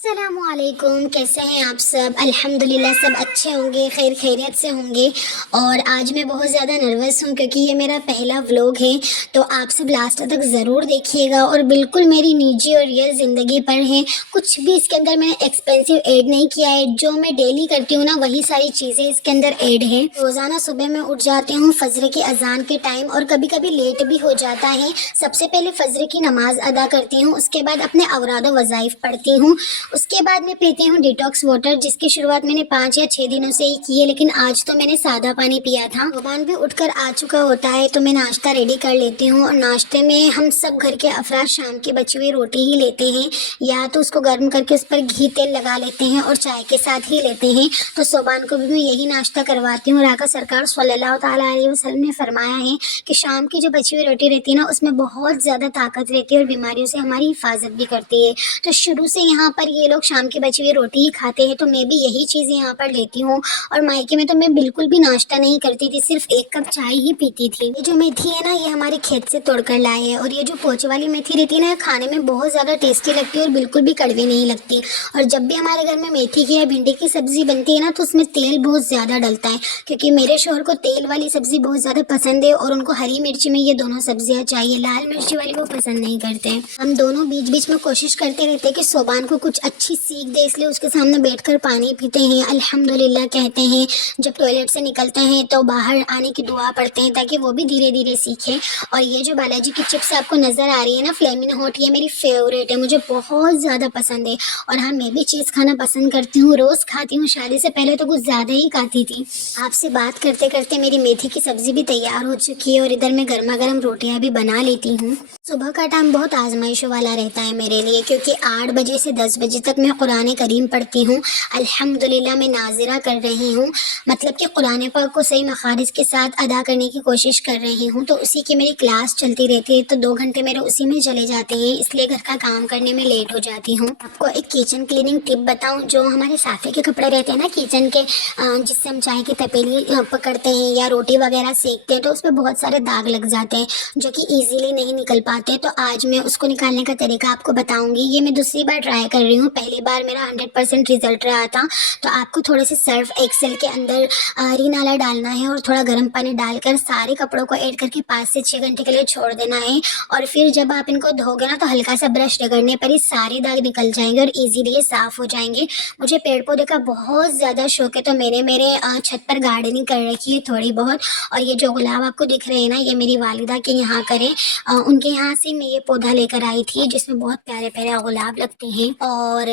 अस्सलामुअलैकुम, कैसे हैं आप सब? अल्हम्दुलिल्लाह सब अच्छे होंगे, खैर खैरियत से होंगे। और आज मैं बहुत ज़्यादा नर्वस हूँ क्योंकि ये मेरा पहला व्लॉग है, तो आप सब लास्ट तक ज़रूर देखिएगा और बिल्कुल मेरी निजी और रियल ज़िंदगी पर है। कुछ भी इसके अंदर मैंने एक्सपेंसिव ऐड नहीं किया है, जो मैं डेली करती हूँ ना वही सारी चीज़ें इसके अंदर ऐड हैं। रोज़ाना सुबह मैं उठ जाती हूँ फजर की अजान के टाइम और कभी-कभी लेट भी हो जाता है। सबसे पहले फजर की नमाज़ अदा करती हूँ, उसके बाद अपने औराद व वज़ाइफ पढ़ती हूँ। उसके बाद मैं पीती हूँ डिटॉक्स वाटर, जिसकी शुरुआत मैंने 5 या 6 दिनों से ही की है, लेकिन आज तो मैंने सादा पानी पिया था। ज़ुबान भी उठकर आ चुका होता है तो मैं नाश्ता रेडी कर लेती हूँ और नाश्ते में हम सब घर के अफराद शाम की बची हुई रोटी ही लेते हैं, या तो उसको गर्म करके उस पर घी तेल लगा लेते हैं और चाय के साथ ही लेते हैं। तो ज़ुबान को भी मैं यही नाश्ता करवाती हूँ। आका सरकार सल्लल्लाहु ताला अलैहि वसल्लम ने फरमाया है कि शाम की जो बची हुई रोटी रहती है ना, उसमें बहुत ज़्यादा ताकत रहती है और बीमारियों से हमारी हिफाजत भी करती है। तो शुरू से यहाँ पर ये लोग शाम की बची हुई रोटी ही खाते हैं, तो मैं भी यही चीज़ें यहाँ पर लेती हूँ। और मायके में तो मैं बिल्कुल भी नाश्ता नहीं करती थी, सिर्फ 1 कप चाय ही पीती थी। ये जो मेथी है ना, ये हमारे खेत से तोड़कर लाए है, और ये जो पोचे वाली मेथी रहती है ना, खाने में बहुत ज़्यादा टेस्टी लगती है और बिल्कुल भी कड़वी नहीं लगती। और जब भी हमारे घर में मेथी की या भिंडी की सब्जी बनती है ना, तो उसमें तेल बहुत ज़्यादा डलता है, क्योंकि मेरे शोहर को तेल वाली सब्जी बहुत ज़्यादा पसंद है और उनको हरी मिर्ची में ये दोनों सब्जियाँ चाहिए, लाल मिर्ची वाली वो पसंद नहीं करते हैं। हम दोनों बीच बीच में कोशिश करते रहते हैं कि सोबान को कुछ अच्छी सीख दे, इसलिए उसके सामने बैठकर पानी पीते हैं, अल्हम्दुलिल्लाह कहते हैं। जब टॉयलेट से निकलते हैं तो बाहर आने की दुआ पढ़ते हैं ताकि वो भी धीरे धीरे सीखे। और ये जो बालाजी की चिप्स आपको नज़र आ रही है ना, फ्लेमिंग हॉट, ये मेरी फेवरेट है, मुझे बहुत ज़्यादा पसंद है। और हाँ, मैं भी चीज़ खाना पसंद करती हूँ, रोज़ खाती हूँ। शादी से पहले तो कुछ ज़्यादा ही खाती थी। आपसे बात करते करते मेरी मेथी की सब्ज़ी भी तैयार हो चुकी है और इधर मैं गर्मा गर्म रोटियाँ भी बना लेती हूँ। सुबह का टाइम बहुत आजमाइशों वाला रहता है मेरे लिए, क्योंकि 8 बजे से 10 बजे तक मैं कुरान करीम पढ़ती हूँ। अल्हम्दुलिल्लाह मैं नाज़िरा कर रही हूँ, मतलब कि कुरान पाक को सही मखारिज के साथ अदा करने की कोशिश कर रही हूँ। तो उसी की मेरी क्लास चलती रहती है, तो 2 घंटे मेरे उसी में चले जाते हैं, इसलिए घर का काम करने में लेट हो जाती हूँ। आपको एक किचन क्लीनिंग टिप बताऊँ, जो हमारे साफ़े के कपड़े रहते हैं ना किचन के, जिससे हम चाय की तपेली पकड़ते हैं या रोटी वगैरह सेकते हैं, तो उस पर बहुत सारे दाग लग जाते हैं जो कि ईजिली नहीं निकल पाते। तो आज मैं उसको निकालने का तरीका आपको बताऊंगी। ये मैं दूसरी बार ट्राई कर रही हूँ, पहली बार मेरा 100% रिजल्ट रहा था। तो आपको थोड़े से सर्फ एक्सेल के अंदर रिनाला डालना है और थोड़ा गर्म पानी डालकर सारे कपड़ों को ऐड करके 5 से 6 घंटे के लिए छोड़ देना है। और फिर जब आप इनको धोगे ना, तो हल्का सा ब्रश रगड़ने पर ही सारे दाग निकल जाएंगे और इजीली ये साफ हो जाएंगे। मुझे पेड़ पौधे का बहुत ज़्यादा शौक है, तो मैंने मेरे छत पर गार्डनिंग कर रखी है थोड़ी बहुत। और ये जो गुलाब आपको दिख रहे हैं ना, ये मेरी वालिदा के यहाँ करे, उनके यहाँ से मैं ये पौधा लेकर आई थी, जिसमें बहुत प्यारे प्यारे गुलाब लगते हैं। और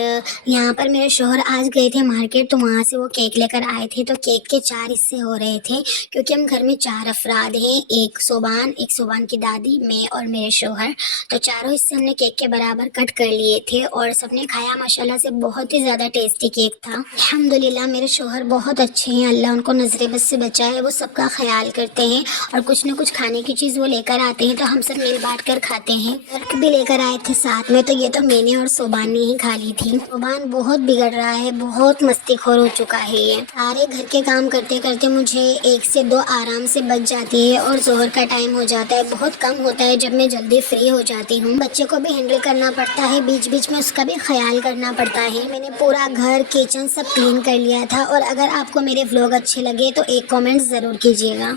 यहाँ पर मेरे शौहर आज गए थे मार्केट, तो वहाँ से वो केक लेकर आए थे। तो केक के 4 हिस्से हो रहे थे, क्योंकि हम घर में 4 अफराद हैं, एक सोबान की दादी, मैं और मेरे शौहर। तो चारों हिस्से हमने केक के बराबर कट कर लिए थे और सबने खाया। माशाल्लाह से बहुत ही ज़्यादा टेस्टी केक था। अल्हम्दुलिल्लाह मेरे शौहर बहुत अच्छे हैं, अल्लाह उनको नजरे बद से बचाए, वो सबका ख्याल करते हैं और कुछ न कुछ खाने की चीज़ वो लेकर आते हैं, तो हम सब मिल बांट कर खाते हैं। वर्क भी लेकर आए थे साथ में, तो ये तो मैंने और सोबान ने ही खा ली थी। सोबान बहुत बिगड़ रहा है, बहुत मस्तीखोर हो चुका है ये। सारे घर के काम करते करते मुझे 1 से 2 आराम से बच जाती है और जोहर का टाइम हो जाता है। बहुत कम होता है जब मैं जल्दी फ्री हो जाती हूँ। बच्चे को भी हैंडल करना पड़ता है, बीच बीच में उसका भी ख्याल करना पड़ता है। मैंने पूरा घर किचन सब क्लीन कर लिया था। और अगर आपको मेरे व्लॉग अच्छे लगे तो एक कॉमेंट ज़रूर कीजिएगा।